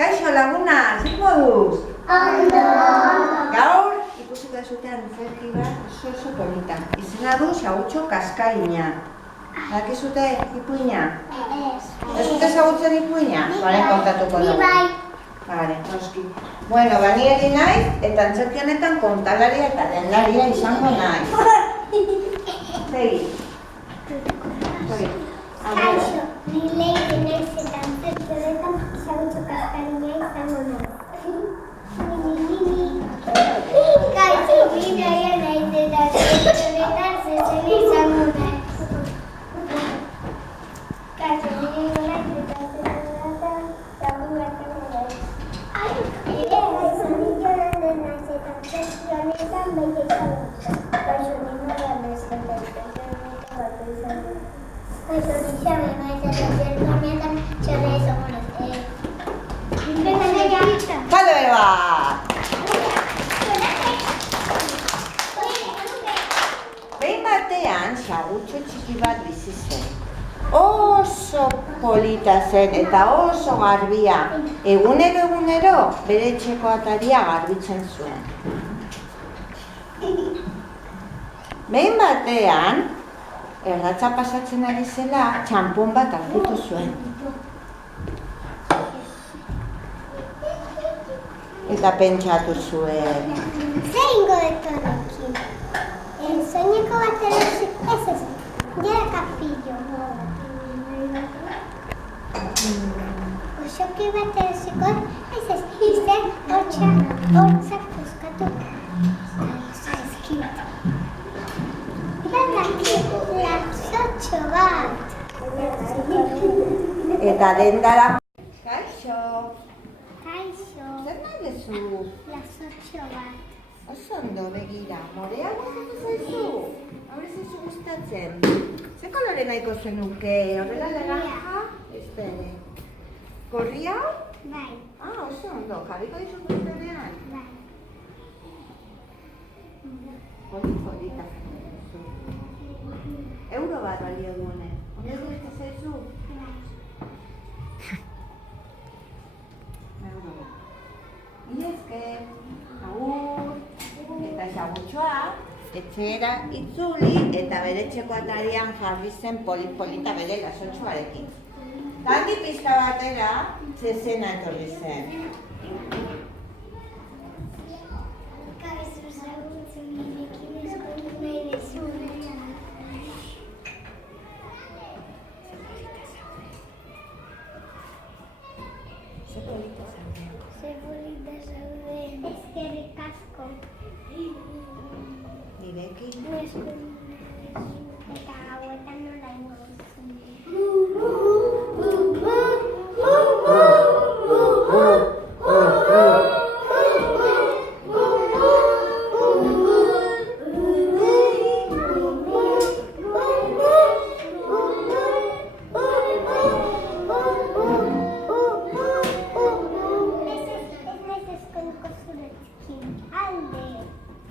Kaixo laguna, zer moduz? Ondo! Gaur, ikusiko duzute antzerki bat oso polita. Izena du Xagutxo Kaskaina. Dakizute ipuina? Ez dute ezagutzen ipuina? Bale, kontatuko dugu. Ni bai. Bale, noski. Bueno, bani eri naiz, eta antzerki honetan kontalaria eta denlaria izango naiz. Segi. Kaixo, ni leire naiz eta antzerki honetan Xagutxo Kaskaina izango naiz. Kaixo, ni naia naiz eta antzerki honetan Zezena izango naiz. Kaixo, ni naia naiz eta antzerki honetan Xagutxo izango naiz. Ere, ni joanen naiz eta antzerki honetan Beike izango naiz. Kaixo, ni naia naiz eta antzerki honetan Batu izango naiz. Kaixo, ni xabe naiz eta antzerki honetan Txarra izango naiz. Talde bero bat! Behin batean, Xagutxo txiki bat bizi zen. Oso polita zen eta oso garbia. Egunero bere etxeko ataria garbitzen zuen. Behin batean, erratza pasatzen ari zela, txanpon bat aurkitu zuen. Eta pentsatu zuen. Zer ingo dut honekin? Soineko bat erosiko, ez, jara kapillo. Osoki bat erosiko, ez, izan hortzak puskatu zaizkit. Laxotxo bat. Eta dendara... Kaixo! Kaixo. Zer nahi dezu? Laxotxo bat. Oso ondo, begira. Morea gustatu zaizu? Hore zaizu gustatzen? Ze kolore nahiko zenuke? Horrela naranja? Espere. Gorria? Bai. Oso ondo. Jarriko dizut dutenean? Bai. Polita. Euro bat balio duene. Hone gustatzen zaizu? Euro bat. Iezke, agur, eta Xagutxoa etxera itzuli eta bere etxeko atarian jarri zen polita bere lasotxoarekin. Tanti pizka batera, Zezena etorri zen. Ze polita zaude. Ze polita zaude. Eskerrik asko. Nirekin? Eta hauetan nola ingo duzu.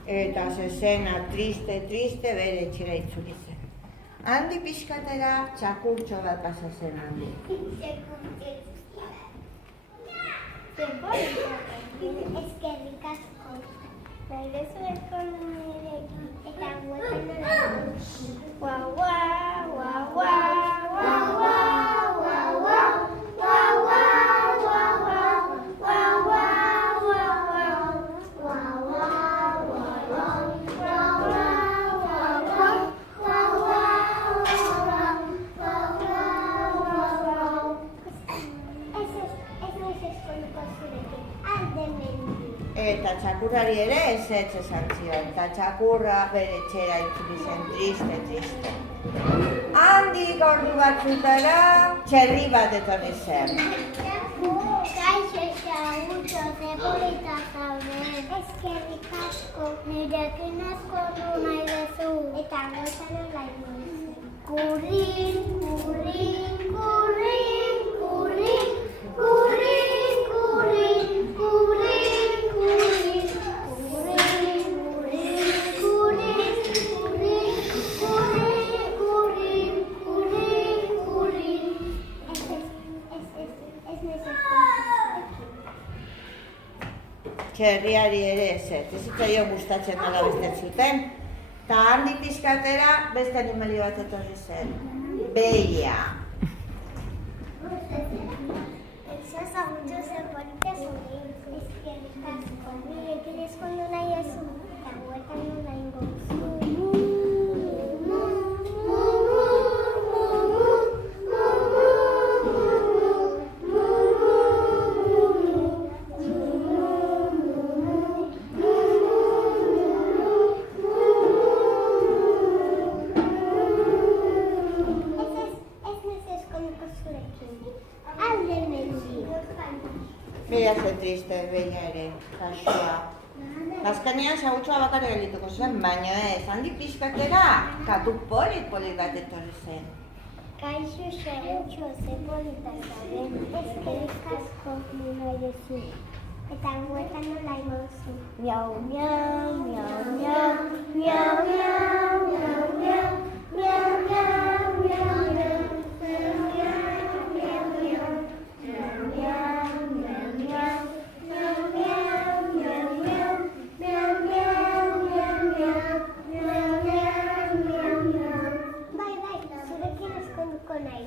Eta Zezena triste bere etxera itzuli zen. Handi pixkatera txakurtxo bat pasa zen handi. Eskerrik asko. Baile zueko nirekin eta guetan nola duzu. Guau, guau, guau, guau, guau, guau, guau, guau, guau, guau, guau, guau, guau, Eta txakurrari ere ezetz esan zion, eta txakurra bere etxera itzuli zen triste. Handik ordu batzutara, txerri bat etorri zen. Kaixo Xagutxo, ze polita zaude. Eskerrik asko. Nirekin asko du nahi duzu. Eta goza nola ingo duzu. Kurrin, kurrin, kurrin, kurrin, kurrin, kurrin, kurrin, kurrin, kurrin, kurrin, kurrin, kurrin, kurrin, kurrin. Ez txerriari ere ezer. Ez zitzaion gustatzen nola beste zuten. Ta handik pixkatera beste animali bat etorri zen. Behia. Eso zaguntxo zer polita zuri. Eskerrik asko. Nirekin eskondu nahi ezu. Eta guetan nahi gozu. Bera ze triste, behia ere, kasua. Azkenean sagutxoa bakarrik gelituko zen, baina ez, handik pixkatera, katu polit bat etorri zen. Kaixo sagutxo ze polita zaren, eskerrik asko nuna erezu. Eta guetan nola igozu. Miau, miau, miau, miau, miau, miau, miau, miau, miau, miau, miau, miau.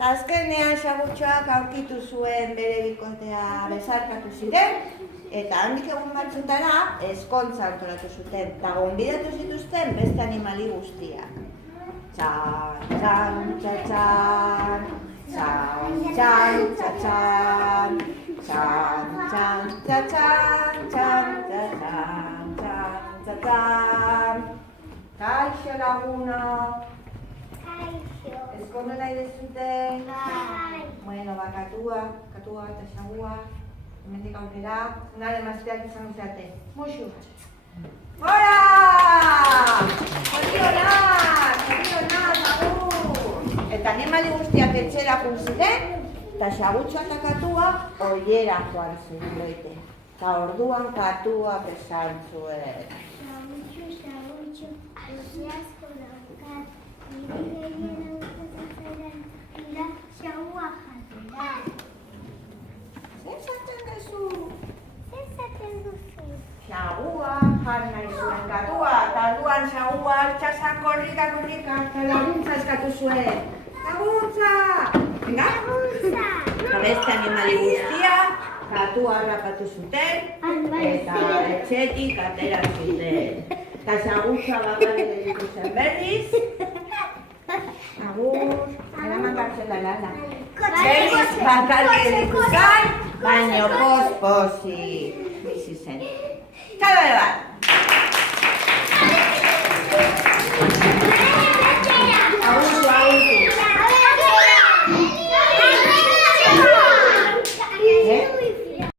Azkenean sagutxoak aurkitu zuen bere bikotea besarkatu ziren, eta handik egun batzutara ezkontza antolatu zuten, eta gonbidatu zituzten beste animali guztiak. Txan, txan, txan, txan, txan, txan, txan, txan, txan, txan, txan, txan, txan, txan. Kaixo lagunok. Ezkondu nahi dezuten? Bai. Bueno, katua eta xagua, hemendik aurrera, nare mazteak izango zeate. Muxu! Hora! Zorionak! Zorionak, agur! Eta animali guztiak etxera joan ziren, eta xagutxoa eta katua oiera joan ziren loite. Eta orduan katua esan zuen. Sagutxo, luze asko daukat. Nire gehiena gustatzen dira xagua jatera. Zer esaten duzu? Zer esaten duzu? Xagua jan nahi zuen katua, eta orduan xagua altxasak korrika, eta laguntza eskatu zuen. Laguntza! Venga? Laguntza! Eta beste animali guztia, katua harrapatu zuten, eta etxetik atera zuten. Eta xagutza bakarrik gelditu zen berriz. Agur, eraman gartzela lana. Berriz bakarrik gelditu zen, baino poz-pozik bizi zen. Txalo bat!